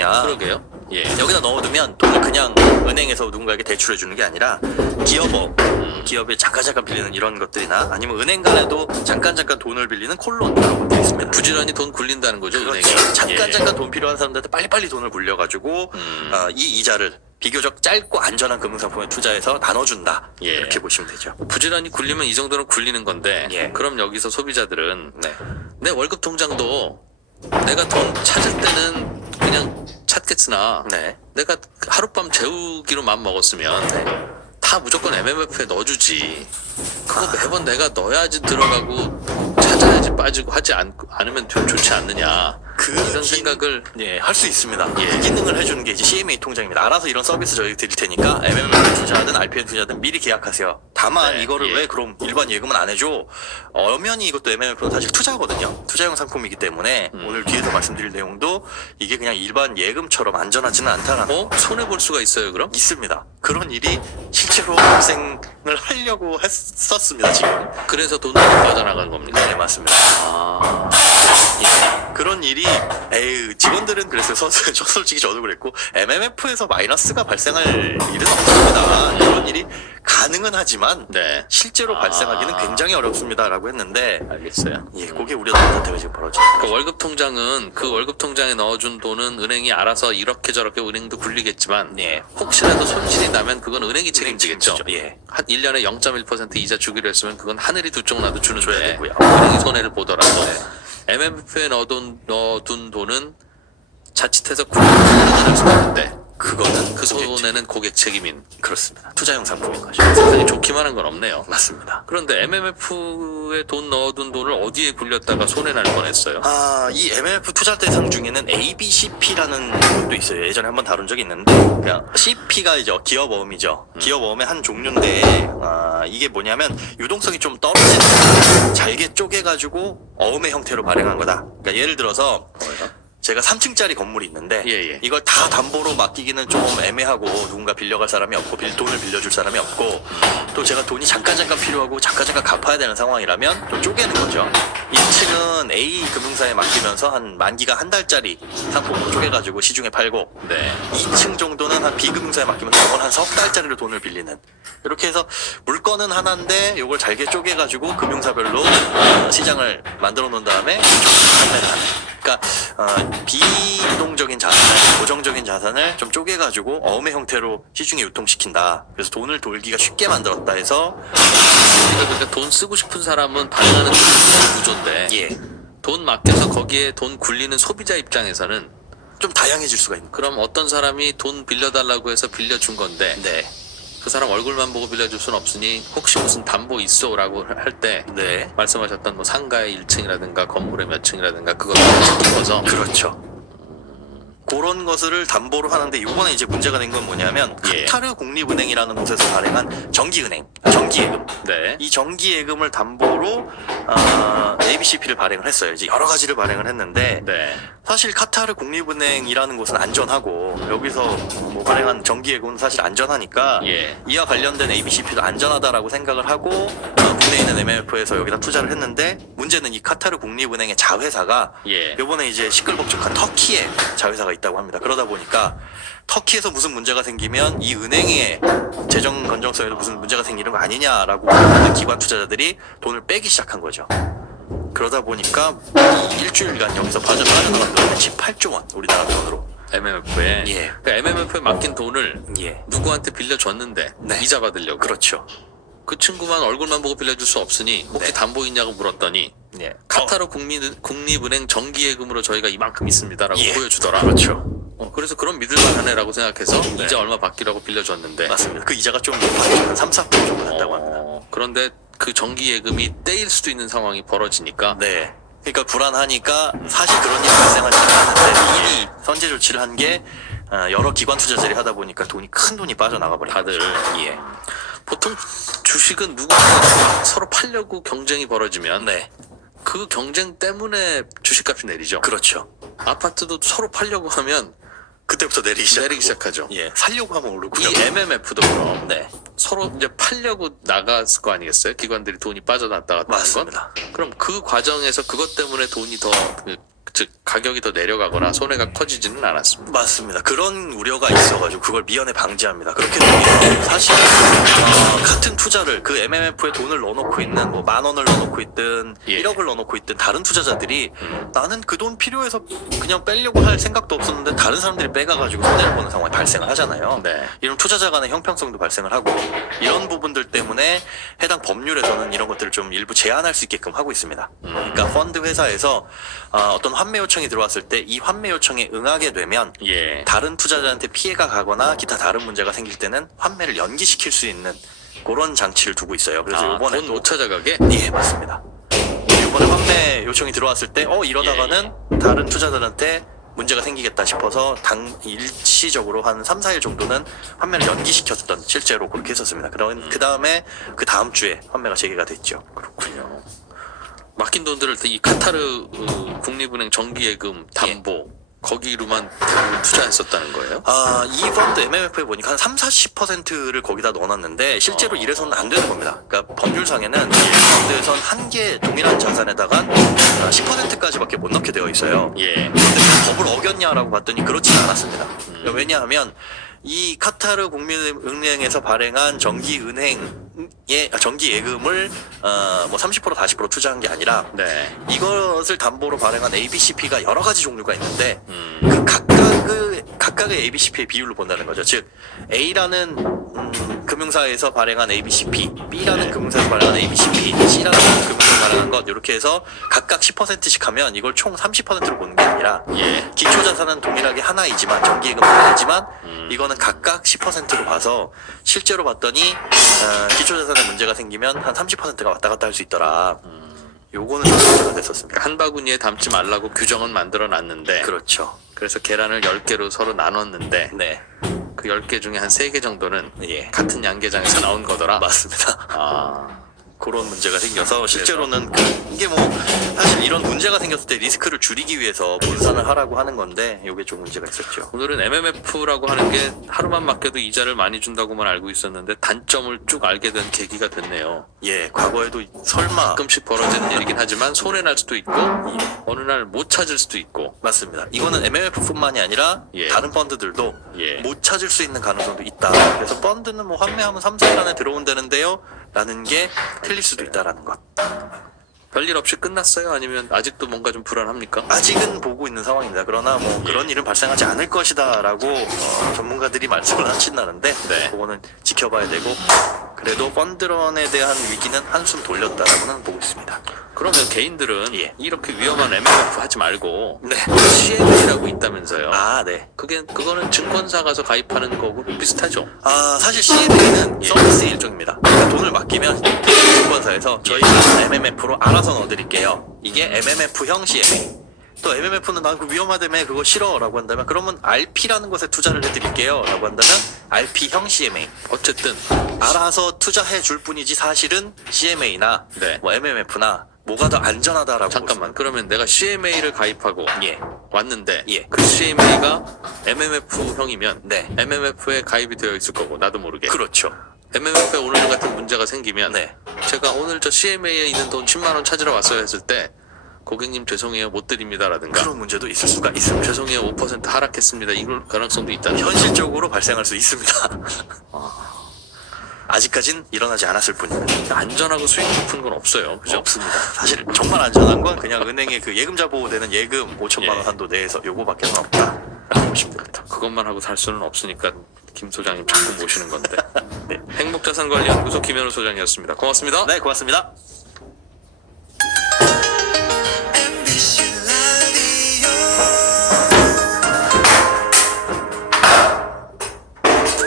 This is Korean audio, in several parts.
넣어두냐. 그러게요. 예. 여기다 넣어두면 돈을 그냥 은행에서 누군가에게 대출해 주는 게 아니라 기업업, 기업에 잠깐 빌리는 이런 것들이나 아니면 은행 간에도 잠깐 돈을 빌리는 콜론 그런 것들이 있습니다. 부지런히 돈 굴린다는 거죠, 그렇죠. 은행이. 잠깐 돈 필요한 사람들한테 빨리빨리 돈을 굴려가지고 이 이자를 비교적 짧고 안전한 금융상품에 투자해서 나눠준다. 예. 이렇게 보시면 되죠. 부지런히 굴리면 이 정도는 굴리는 건데 예. 그럼 여기서 소비자들은 네. 내 월급 통장도 내가 돈 찾을 때는 그냥 찾겠으나 네. 내가 하룻밤 재우기로 마음 먹었으면 다 무조건 MMF에 넣어주지. 그거 매번 내가 넣어야지 들어가고 찾아야지 빠지고 하지 않으면 좋지 않느냐. 이런 생각을 할 수 있습니다. 예. 그 기능을 해주는 게 이제 CMA 통장입니다. 알아서 이런 서비스 저희 드릴 테니까 MMF 투자든 RPN 투자든 미리 계약하세요. 다만 네, 이거를 예. 왜 그럼 일반 예금은 안 해줘? 엄연히 이것도 MMF는 사실 투자거든요. 투자용 상품이기 때문에 오늘 뒤에서 말씀드릴 내용도 이게 그냥 일반 예금처럼 안전하지는 않다라는 손해 볼 수가 있어요, 그럼? 있습니다. 그런 일이 실제로 발생을 하려고 했었습니다, 지금. 그래서 돈이 빠져나간 겁니까? 네, 맞습니다. 아, 예. 그런 일이 직원들은 그래서 솔직히 저도 그랬고 MMF에서 마이너스가 발생할 일은 없습니다. 이런 일이 가능은 하지만 네. 실제로 발생하기는 굉장히 어렵습니다라고 했는데 알겠어요. 예, 그게 우려되는 사태가 지금 벌어지는 그 거죠. 월급 통장은 그 월급 통장에 넣어준 돈은 은행이 알아서 이렇게 저렇게 은행도 굴리겠지만 예. 혹시라도 손실이 나면 그건 은행이 책임지겠죠. 예. 한 1년에 0.1% 이자 주기로 했으면 그건 하늘이 두 쪽 나도 줘야 주는데 되고요. 은행이 손해를 보더라도 네. MMF에 넣어둔 돈은 자칫해서 굴릴 수가 있는데 그거는 그 손해는 고객 책임인. 그렇습니다. 투자용 상품인 거죠. 세상에 좋기만 한 건 없네요. 맞습니다. 그런데 MMF에 돈 넣어둔 돈을 어디에 굴렸다가 손해 날 뻔했어요. 이 MMF 투자 대상 중에는 ABCP라는 것도 있어요. 예전에 한번 다룬 적이 있는데, 그냥 CP가 이제 기업어음이죠. 기업어음의 한 종류인데, 이게 뭐냐면 유동성이 좀 떨어지는 잘게 쪼개가지고 어음의 형태로 발행한 거다. 그러니까 예를 들어서 제가 3층짜리 건물이 있는데 예. 이걸 다 담보로 맡기기는 좀 애매하고 누군가 빌려갈 사람이 없고 돈을 빌려줄 사람이 없고 또 제가 돈이 잠깐 필요하고 잠깐 갚아야 되는 상황이라면 또 쪼개는 거죠. 1층은 A 금융사에 맡기면서 한 만기가 한 달짜리 상품으로 쪼개가지고 시중에 팔고 네. 2층 정도는 한 B 금융사에 맡기면서 이건 한 석 달짜리로 돈을 빌리는 이렇게 해서 물건은 하나인데 이걸 잘게 쪼개가지고 금융사별로 시장을 만들어 놓은 다음에 판매를 하는. 그러니까 비유동적인 자산을 고정적인 자산을 좀 쪼개가지고 어음의 형태로 시중에 유통시킨다. 그래서 돈을 돌기가 쉽게 만들었다 해서 그러니까 돈 쓰고 싶은 사람은 발행하는 구조인데 예, 돈 맡겨서 거기에 돈 굴리는 소비자 입장에서는 좀 다양해질 수가 있는. 그럼 어떤 사람이 돈 빌려달라고 해서 빌려준 건데 네, 그 사람 얼굴만 보고 빌려줄 수는 없으니 혹시 무슨 담보 있어라고 할 때 네, 말씀하셨던 뭐 상가의 1층이라든가 건물의 몇 층이라든가 그것을 지키면서 그렇죠. 그런 것을 담보로 하는데 이번에 이제 문제가 된 건 뭐냐면 예. 카타르 국립은행이라는 곳에서 발행한 정기은행, 정기예금. 네. 이 정기예금을 담보로 ABCP를 발행을 했어요. 이제 여러 가지를 발행을 했는데 네. 사실 카타르 국립은행이라는 곳은 안전하고 여기서 뭐 발행한 정기예금은 사실 안전하니까 예. 이와 관련된 ABCP도 안전하다라고 생각을 하고 국내에 있는 MMF에서 여기다 투자를 했는데 문제는 이 카타르 국립은행의 자회사가 예. 요번에 이제 시끌벅적한 터키에 자회사가 있다고 합니다. 그러다 보니까 터키에서 무슨 문제가 생기면 이 은행의 재정 건전성에도 무슨 문제가 생기는 거 아니냐라고 하는 기관 투자자들이 돈을 빼기 시작한 거죠. 그러다 보니까 이 일주일간 여기서 빠져나간 돈은 18조 원 우리나라 돈으로. MMF에 예. 그러니까 MMF에 맡긴 돈을 예. 누구한테 빌려줬는데 네. 이자 받으려고 그렇죠. 그 친구만 얼굴만 보고 빌려줄 수 없으니 혹시 네. 담보 있냐고 물었더니 예. 카타르 국립은행 정기예금으로 저희가 이만큼 있습니다라고 예. 보여주더라. 그렇죠. 그래서 그럼 믿을만하네라고 생각해서 네. 이자 얼마 받기라고 빌려줬는데 맞습니다. 그 이자가 좀 한 3, 4% 정도 된다고 합니다. 그런데 그 정기예금이 떼일 수도 있는 상황이 벌어지니까 네. 그러니까 불안하니까 사실 그런 일이 발생하지 않았는데 미리 선제 조치를 한 게 여러 기관 투자자들이 하다 보니까 큰 돈이 빠져나가 버린 다들 거죠. 예. 보통 주식은 누군가 서로 팔려고 경쟁이 벌어지면 네. 그 경쟁 때문에 주식값이 내리죠. 그렇죠. 아파트도 서로 팔려고 하면 그때부터 내리기 시작하죠. 예. 살려고 하면 오르고요. 이 MMF도 그럼 네. 서로 이제 팔려고 나갔을 거 아니겠어요? 기관들이 돈이 빠져나갔다 갔다 하는 건. 맞습니다. 그럼 그 과정에서 그것 때문에 돈이 더 즉 가격이 더 내려가거나 손해가 커지지는 않았습니다. 맞습니다. 그런 우려가 있어가지고 그걸 미연에 방지합니다. 그렇게 되면 사실 같은 투자를 그 MMF에 돈을 넣어놓고 있는 뭐 10,000원을 넣어놓고 있든 예. 1억을 넣어놓고 있든 다른 투자자들이 나는 그 돈 필요해서 그냥 빼려고 할 생각도 없었는데 다른 사람들이 빼가가지고 손해를 보는 상황이 발생을 하잖아요. 네. 이런 투자자 간의 형평성도 발생을 하고 이런 부분들 때문에 해당 법률에서는 이런 것들을 좀 일부 제한할 수 있게끔 하고 있습니다. 그러니까 펀드 회사에서 어떤 환매 요청이 들어왔을 때 이 환매 요청에 응하게 되면 예. 다른 투자자한테 피해가 가거나 기타 다른 문제가 생길 때는 환매를 연기시킬 수 있는 그런 장치를 두고 있어요. 그래서 이번에 돈 못 찾아가게? 예, 맞습니다. 이번에 환매 요청이 들어왔을 때 이러다가는 다른 투자자들한테 문제가 생기겠다 싶어서 일시적으로 한 3, 4일 정도는 환매를 연기시켰던 실제로 그렇게 했었습니다. 그 다음에 그 다음 주에 환매가 재개가 됐죠. 그렇군요. 맡긴 돈들을 이 카타르 국립은행 정기예금 담보 거기로만 투자했었다는 거예요? 이 펀드 MMF에 보니까 한 30-40%를 거기다 넣어놨는데 실제로 이래서는 안 되는 겁니다. 그러니까 법률상에는 펀드에선 한 개 동일한 자산에다가 10%까지밖에 못 넣게 되어 있어요. 예. 근데 그 법을 어겼냐라고 봤더니 그렇지는 않았습니다. 왜냐하면 이 카타르 국민은행에서 발행한 정기 예금을 뭐 30% 40% 투자한 게 아니라 네. 이것을 담보로 발행한 ABCP가 여러 가지 종류가 있는데 그 각각의 ABCP의 비율로 본다는 거죠. 즉 A라는 금융사에서 발행한 ABCP, B라는 금융사에서 발행한 ABCP, C라는 금융사에서 발행한 것 이렇게 해서 각각 10%씩 하면 이걸 총 30%로 보는 게 아니라 예. 기초자산은 동일하게 하나이지만 정기예금은 하나이지만 이거는 각각 10%로 봐서 실제로 봤더니 기초자산에 문제가 생기면 한 30%가 왔다 갔다 할 수 있더라. 요거는 좀 문제가 됐었습니다. 한 바구니에 담지 말라고 규정은 만들어 놨는데 그렇죠. 그래서 계란을 10개로 서로 나눴는데 네. 그 10개 중에 한 3개 정도는 예. 같은 양계장에서 나온 거더라. 맞습니다. 아. 그런 문제가 생겨서 실제로는 이게 뭐 사실 이런 문제가 생겼을 때 리스크를 줄이기 위해서 분산을 하라고 하는 건데 이게 좀 문제가 있었죠. 오늘은 MMF라고 하는 게 하루만 맡겨도 이자를 많이 준다고만 알고 있었는데 단점을 쭉 알게 된 계기가 됐네요. 예, 과거에도 설마 가끔씩 벌어지는 일이긴 하지만 손해 날 수도 있고 어느 날 못 찾을 수도 있고. 맞습니다. 이거는 MMF뿐만이 아니라 예. 다른 펀드들도 예. 못 찾을 수 있는 가능성도 있다. 그래서 펀드는 뭐 환매하면 3, 4일 안에 들어온다는데요. 라는 게 틀릴 수도 있다라는 것. 별일 없이 끝났어요? 아니면 아직도 뭔가 좀 불안합니까? 아직은 보고 있는 상황입니다. 그러나 뭐 그런 일은 발생하지 않을 것이다라고 전문가들이 말씀을 하신다는데 네. 그거는 지켜봐야 되고 그래도 펀드런에 대한 위기는 한숨 돌렸다라고는 보고 있습니다. 그러면 개인들은 예. 이렇게 위험한 MMF 하지 말고 네. CMA라고 있다면서요. 네. 그거는 증권사 가서 가입하는 거고 비슷하죠. 사실 CMA는 예. 서비스 일종입니다. 그러니까 돈을 맡기면 증권사에서 저희가 MMF로 알아서 넣어드릴게요. 이게 MMF형 CMA. 또 MMF는 난 그 위험하다며 그거 싫어라고 한다면 그러면 RP라는 것에 투자를 해드릴게요 라고 한다면 RP형 CMA. 어쨌든 알아서 투자해 줄 뿐이지 사실은 CMA나 네. 뭐 MMF나 뭐가 더 안전하다라고. 잠깐만 그러면 내가 CMA를 가입하고 예. 왔는데 예. 그 CMA가 MMF형이면 네. MMF에 가입이 되어 있을 거고 나도 모르게 그렇죠. MMF에 오늘 같은 문제가 생기면 네. 제가 오늘 저 CMA에 있는 돈 10만 원 찾으러 왔어요 했을 때 고객님 죄송해요 못 드립니다라든가 그런 문제도 있을 수가 있습니다. 죄송해요 5% 하락했습니다 이럴 가능성도 있다는 거죠. 현실적으로 발생할 수 있습니다. 아직까진 일어나지 않았을 뿐입니다. 안전하고 수익 높은 건 없어요 그죠? 없습니다. 사실 정말 안전한 건 그냥 은행의 그 예금자 보호되는 예금 5천만 원 예. 한도 내에서 요거밖에 없다. 라고 보시면 됩니다. 그것만 하고 살 수는 없으니까 김 소장님 자꾸 모시는 건데 네. 행복자산관리연구소 김현우 소장이었습니다. 고맙습니다. 네, 고맙습니다.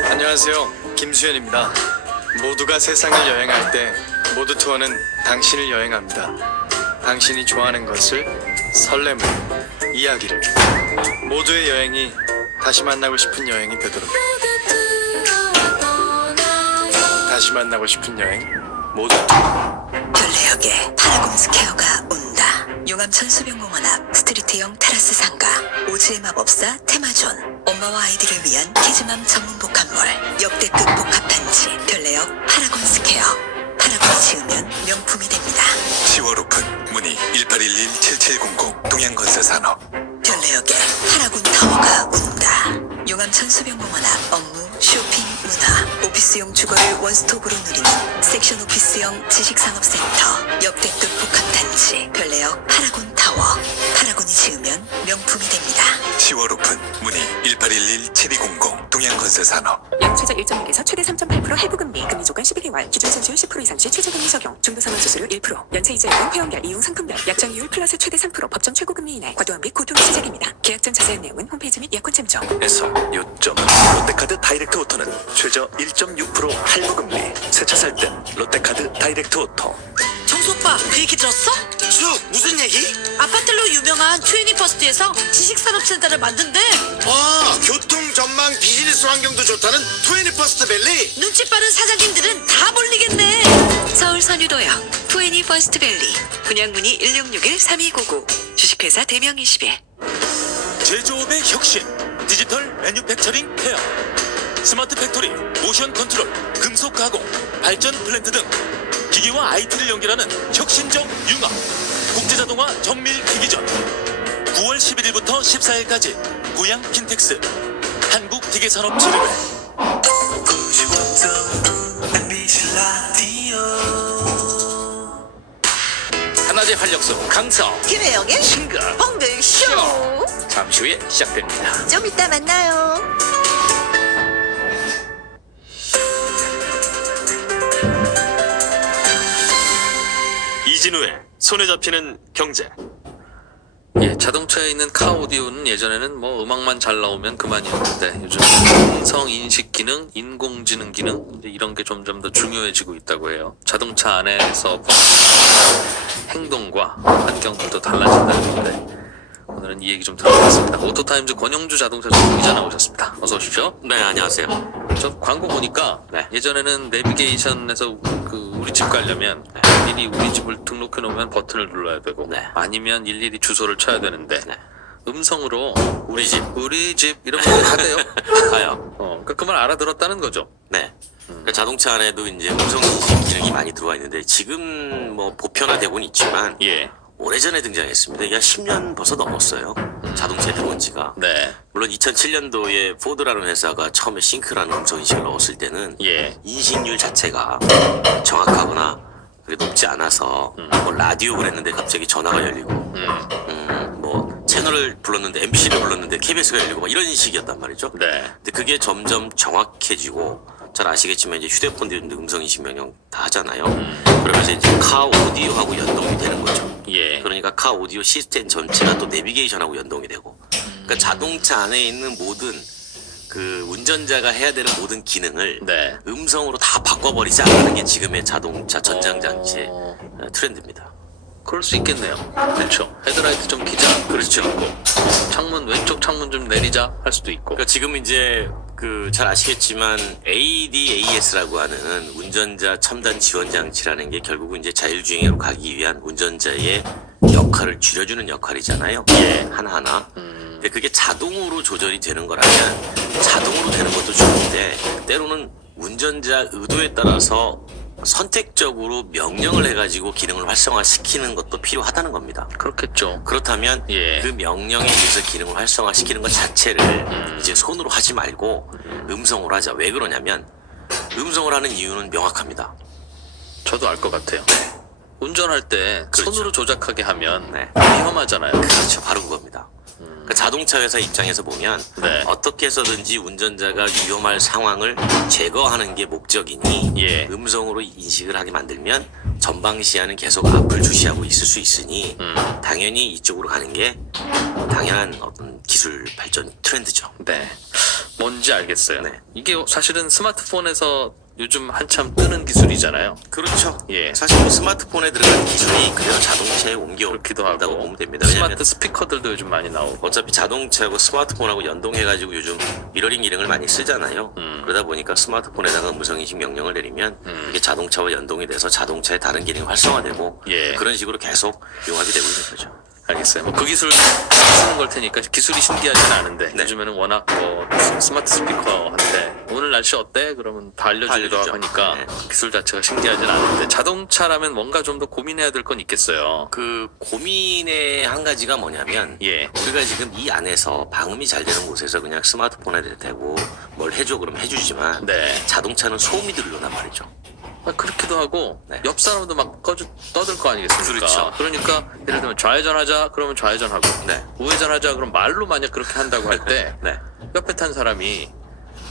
안녕하세요. 김수현입니다. 모두가 세상을 여행할 때 모두 투어는 당신을 여행합니다. 당신이 좋아하는 것을, 설렘을, 이야기를 모두의 여행이 다시 만나고 싶은 여행이 되도록 다시 만나고 싶은 여행 모두 별내역에 파라곰스케어가 온다. 용암천 수변공원 앞 스트리트형 테라스 상가 오즈의 마법사 테마존. 엄마와 아이들을 위한 키즈맘 전문 복합몰 역대급 복합단지 별내역 파라곰스케어. 파라곤이 지으면 명품이 됩니다. 10월 오픈 문의 1811-7700 동양건설산업. 별내역에 파라곤 타워가 온다. 용암천 수변공원 앞 업무, 쇼핑, 문화, 오피스용 주거를 원스톱으로 누리는 섹션 오피스형 지식산업센터, 역대급 복합단지, 별내역 파라곤 타워. 파라곤이 지으면 명품이 됩니다. 10월 오픈 문의 1811-7200 동양건설산업. 연체자 1.6에서 최대 3.8% 해부금리, 금리 조건 12개월, 기준 손실 10% 이상 시 최저금리 적용, 중도산원 수수료 1%, 연체 이자율은 회원별, 이용 상품별, 약정이율 플러스 최대 3% 법정 최고금리 이내, 과도한 및 고통이 시작입니다. 계약 전 자세한 내용은 홈페이지 및 약관 참조. 에서 요점 롯데카드 다이렉트 오토는 최저 1.6% 할부금리 세차 살 땐 롯데카드 다이렉트 오토. 정수 오빠 그 얘기 들었어? 쭉 무슨 얘기? 아파트로 유명한 트웬티퍼스트에서 지식산업센터를 만든대. 아, 교통 전망 비즈니스 환경도 좋다는 21st 밸리. 눈치 빠른 사장님들은 다 몰리겠네. 서울 선유도역 21스트밸리 분양문의 1661-3299 주식회사 대명 21. 제조업의 혁신, 디지털 매뉴팩처링 페어, 스마트 팩토리, 모션 컨트롤, 금속 가공, 발전 플랜트 등 기계와 IT를 연결하는 혁신적 융합, 국제자동화 정밀 기기전. 9월 11일부터 14일까지 고양 킨텍스 한국기계산업진흥회. 한낮의 활력소 강서 김혜영의 싱글 홍들쇼. 잠시 후에 시작됩니다. 좀 이따 만나요. 이진우의 손에 잡히는 경제. 예, 자동차에 있는 카 오디오는 예전에는 뭐 음악만 잘 나오면 그만이었는데 요즘 음성 인식 기능, 인공지능 기능 이제 이런 게 점점 더 중요해지고 있다고 해요. 자동차 안에서 행동과 환경들도 달라진다는데 오늘은 이 얘기 좀 들어보겠습니다. 오토타임즈 권영주 자동차 전문 기자 나오셨습니다. 어서 오십시오. 네, 안녕하세요. 저 광고 보니까 네. 예전에는 내비게이션에서 그 우리 집 가려면 일일이 우리 집을 등록해 놓으면 버튼을 눌러야 되고 네. 아니면 일일이 주소를 쳐야 되는데 네. 음성으로 우리 집. 우리 집 이러면 다 돼요. 가요. 그러니까 그 말 알아들었다는 거죠. 네. 그러니까 자동차 안에도 이제 음성인식 기능이 많이 들어와 있는데 지금 뭐 보편화되고는 있지만 예. 오래전에 등장했습니다. 이게 10년 벌써 넘었어요. 자동차에 들어온 지가. 네. 물론 2007년도에 포드라는 회사가 처음에 싱크라는 음성인식을 넣었을 때는 예. 인식률 자체가 정확하거나 그게 높지 않아서 뭐 라디오 그랬는데 갑자기 전화가 열리고 뭐 채널을 불렀는데 MBC를 불렀는데 KBS가 열리고 막 이런 식이었단 말이죠. 네. 근데 그게 점점 정확해지고 잘 아시겠지만 이제 휴대폰도 음성인식 명령 다 하잖아요. 그러면서 이제 카 오디오하고 연동이 되는 거죠. 예. 그러니까 카 오디오 시스템 전체가 또 내비게이션하고 연동이 되고. 그러니까 자동차 안에 있는 모든 그 운전자가 해야 되는 모든 기능을 네. 음성으로 다 바꿔버리지 않는 게 지금의 자동차 전장장치의 트렌드입니다. 그럴 수 있겠네요. 그렇죠. 헤드라이트 좀 켜자. 그렇죠. 창문 왼쪽 창문 좀 내리자 할 수도 있고. 그러니까 지금 이제 그 잘 아시겠지만 ADAS라고 하는 운전자 첨단 지원 장치라는 게 결국은 이제 자율주행으로 가기 위한 운전자의 역할을 줄여주는 역할이잖아요. 예. 하나하나. 근데 그게 자동으로 조절이 되는 거라면 자동으로 되는 것도 좋은데 때로는 운전자 의도에 따라서 선택적으로 명령을 해가지고 기능을 활성화시키는 것도 필요하다는 겁니다. 그렇겠죠. 그렇다면 예. 그 명령에 의해서 기능을 활성화시키는 것 자체를 이제 손으로 하지 말고 음성으로 하자. 왜 그러냐면 음성을 하는 이유는 명확합니다. 저도 알 것 같아요. 운전할 때 그렇죠. 손으로 조작하게 하면 네. 위험하잖아요. 그렇죠. 바로 그겁니다. 그러니까 자동차 회사 입장에서 보면 네. 어떻게 해서든지 운전자가 위험할 상황을 제거하는 게 목적이니 예. 음성으로 인식을 하게 만들면 전방시야는 계속 앞을 주시하고 있을 수 있으니 당연히 이쪽으로 가는 게 당연한 어떤 기술 발전 트렌드죠. 네. 뭔지 알겠어요. 네. 이게 사실은 스마트폰에서 요즘 한참 뜨는 기술이잖아요. 그렇죠. 예. 사실 스마트폰에 들어가는 기술이 그대로 자동차에 그렇기도 옮겨온다고 하고 보면 됩니다. 왜냐하면 스마트 스피커들도 요즘 많이 나오고. 어차피 자동차하고 스마트폰하고 연동해가지고 요즘 미러링 기능을 많이 쓰잖아요. 그러다 보니까 스마트폰에다가 음성인식 명령을 내리면 이게 자동차와 연동이 돼서 자동차의 다른 기능이 활성화되고 예. 그런 식으로 계속 융합이 되고 있는 거죠. 알겠어요. 뭐 그 기술 쓰는 걸 테니까 기술이 신기하진 않은데 네. 요즘에는 워낙 뭐 스마트 스피커한테 오늘 날씨 어때? 그러면 다 알려주기도 알려주죠. 하고 하니까 네. 기술 자체가 신기하진 않은데 자동차라면 뭔가 좀 더 고민해야 될 건 있겠어요. 그 고민의 한 가지가 뭐냐면 예. 우리가 지금 이 안에서 방음이 잘 되는 곳에서 그냥 스마트폰에 대고 뭘 해줘 그러면 해주지만 네. 자동차는 소음이 들려온단 말이죠. 그렇기도 하고 네. 옆 사람도 막 떠들 거 아니겠습니까? 그렇죠. 그러니까 예를 들면 좌회전하자 그러면 좌회전하고 네. 우회전하자 그럼 말로 만약 그렇게 한다고 할 때 네. 옆에 탄 사람이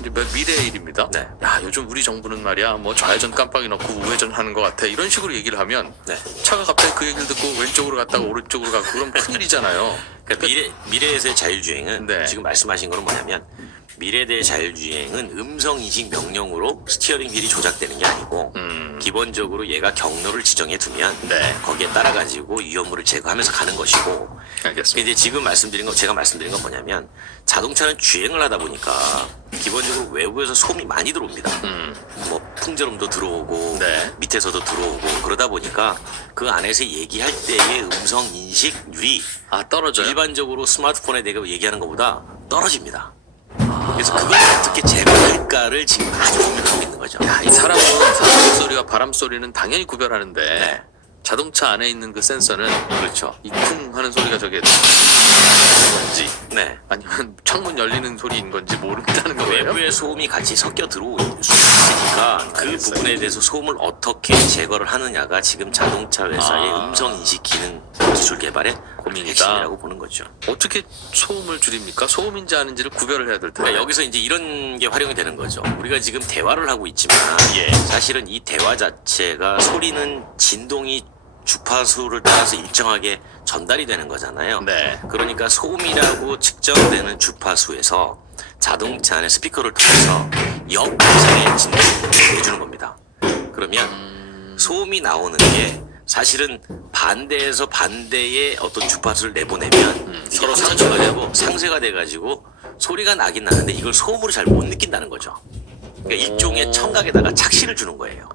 이제 미래의 일입니다. 네. 야 요즘 우리 정부는 말이야 뭐 좌회전 깜빡이 넣고 우회전 하는 것 같아 이런 식으로 얘기를 하면 네. 차가 갑자기 그 얘기를 듣고 왼쪽으로 갔다가 오른쪽으로 가고 그럼 큰일이잖아요. 그러니까 미래에서의 자율주행은 네. 지금 말씀하신 거는 뭐냐면 미래의 자율주행은 음성인식 명령으로 스티어링 휠이 조작되는 게 아니고 기본적으로 얘가 경로를 지정해 두면 네. 거기에 따라 가지고 위험물을 제거하면서 가는 것이고 알겠습니다. 근데 지금 제가 말씀드린 건 뭐냐면 자동차는 주행을 하다 보니까 기본적으로 외부에서 소음이 많이 들어옵니다. 뭐 풍절음도 들어오고 네. 밑에서도 들어오고 그러다 보니까 그 안에서 얘기할 때의 음성 인식률이 떨어져요? 일반적으로 스마트폰에 내가 얘기하는 것보다 떨어집니다. 그래서 그걸 어떻게 제거할까를 지금 아주 고민하고 있는 거죠. 이 사람은 사람 소리와 바람 소리는 당연히 구별하는데 네. 자동차 안에 있는 그 센서는 그렇죠. 이 쿵 하는 소리가 저게 건지 네. 아니면 창문 열리는 소리인 건지 모른다는 거예요. 외부의 소음이 같이 섞여 들어올 수 있으니까 그 알겠어요. 부분에 대해서 소음을 어떻게 제거를 하느냐가 지금 자동차 회사의 음성 인식 기능 기술 개발의 고민이다. 핵심이라고 보는 거죠. 어떻게 소음을 줄입니까? 소음인지 아닌지를 구별을 해야 될 텐데. 그러니까 여기서 이제 이런 게 활용이 되는 거죠. 우리가 지금 대화를 하고 있지만 사실은 이 대화 자체가 소리는 진동이 주파수를 따라서 일정하게 전달이 되는 거잖아요. 네. 그러니까 소음이라고 측정되는 주파수에서 자동차 안에 스피커를 통해서 역이상의 진동을 해주는 겁니다. 그러면 소음이 나오는 게 사실은 반대에서 반대의 어떤 주파수를 내보내면 서로 서로 상쇄가 되고 상쇄가 돼가지고 소리가 나긴 나는데 이걸 소음으로 잘 못 느낀다는 거죠. 그러니까 일종의 청각에다가 착시를 주는 거예요.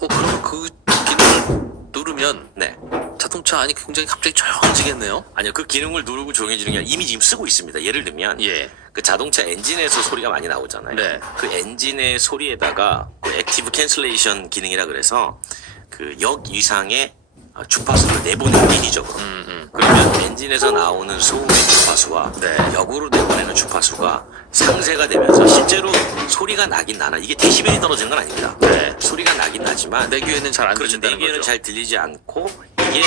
그럼 그 기능을 누르면 네. 자동차 안이 굉장히 갑자기 조용해지겠네요. 아니요, 그 기능을 누르고 조용해지는 게 아니라 이미 지금 쓰고 있습니다. 예를 들면 예. 그 자동차 엔진에서 소리가 많이 나오잖아요. 네. 그 엔진의 소리에다가 그 액티브 캔슬레이션 기능이라 그래서 그 역 이상의 주파수를 내보내는 인위적으로. 그러면 엔진에서 나오는 소음의 주파수와 네. 역으로 내보내는 주파수가 상쇄가 되면서 실제로 소리가 나긴 나나 이게 데시벨이 떨어지는 건 아닙니다. 네. 소리가 나긴 나지만 내 귀에는 잘 안 그렇죠. 내 들린다는 귀에는 거죠. 잘 들리지 않고 이게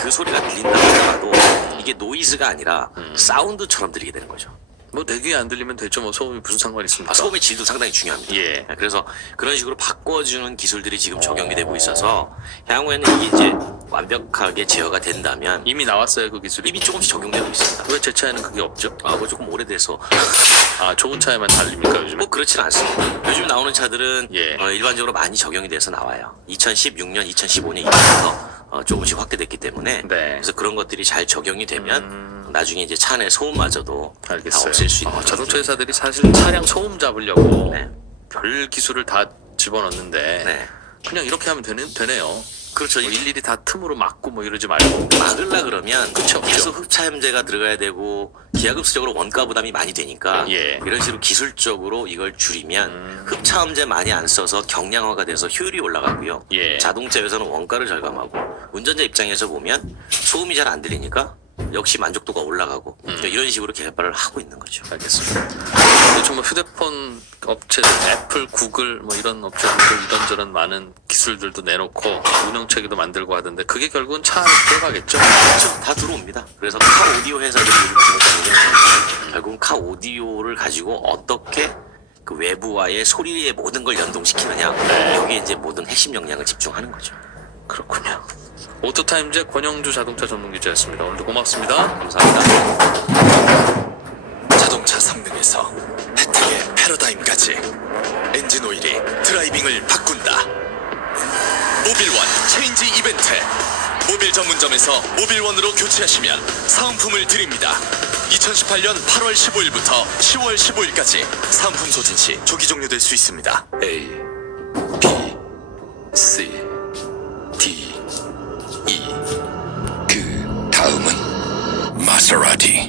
그 소리가 들린다고 하더라도 이게 노이즈가 아니라 사운드처럼 들리게 되는 거죠. 뭐 내 귀에 안 들리면 되죠. 뭐 소음이 무슨 상관이 있습니까? 소음의 질도 상당히 중요합니다. 예. 그래서 그런 식으로 바꿔주는 기술들이 지금 적용이 되고 있어서 향후에는 이게 이제 완벽하게 제어가 된다면 이미 나왔어요 그 기술이. 이미 조금씩 적용되고 있습니다. 왜 제 차에는 그게 없죠? 뭐 조금 오래돼서 좋은 차에만 달립니까 요즘에? 뭐 그렇지는 않습니다. 요즘 나오는 차들은 예. 일반적으로 많이 적용이 돼서 나와요. 2016년, 2015년 이때부터 조금씩 확대됐기 때문에 네. 그래서 그런 것들이 잘 적용이 되면 나중에 이제 차 내 소음마저도 다 알겠어요. 없앨 수 있는 자동차 회사들이 사실 차량 소음 잡으려고 네. 별 기술을 다 집어넣는데 네. 그냥 이렇게 하면 되네요. 그렇죠. 뭐 일일이 다 틈으로 막고 뭐 이러지 말고. 막으려 그러면 그쵸. 계속 흡차염제가 들어가야 되고 기하급수적으로 원가 부담이 많이 되니까 예. 이런 식으로 기술적으로 이걸 줄이면 흡차염제 많이 안 써서 경량화가 돼서 효율이 올라가고요. 예. 자동차에서는 원가를 절감하고 운전자 입장에서 보면 소음이 잘 안 들리니까 역시 만족도가 올라가고 그러니까 이런 식으로 개발을 하고 있는 거죠. 알겠습니다. 요즘 뭐 휴대폰 업체들, 애플, 구글 뭐 이런 업체들도 이런저런 많은 기술들도 내놓고 운영체계도 만들고 하던데 그게 결국은 차 안에 들어가겠죠? 그렇죠. 다 들어옵니다. 그래서 카 오디오 회사들이 요즘 주목하는 게 결국은 카 오디오를 가지고 어떻게 그 외부와의 소리의 모든 걸 연동시키느냐 여기에 이제 모든 핵심 역량을 집중하는 거죠. 그렇군요. 오토타임즈 권영주 자동차 전문 기자였습니다. 오늘도 고맙습니다. 감사합니다. 자동차 성능에서 혜택의 패러다임까지 엔진 오일이 드라이빙을 바꾼다. 모빌원 체인지 이벤트. 모빌 전문점에서 모빌원으로 교체하시면 사은품을 드립니다. 2018년 8월 15일부터 10월 15일까지 사은품 소진 시 조기 종료될 수 있습니다. A, B, C, D, E. 그 다음은 마세라티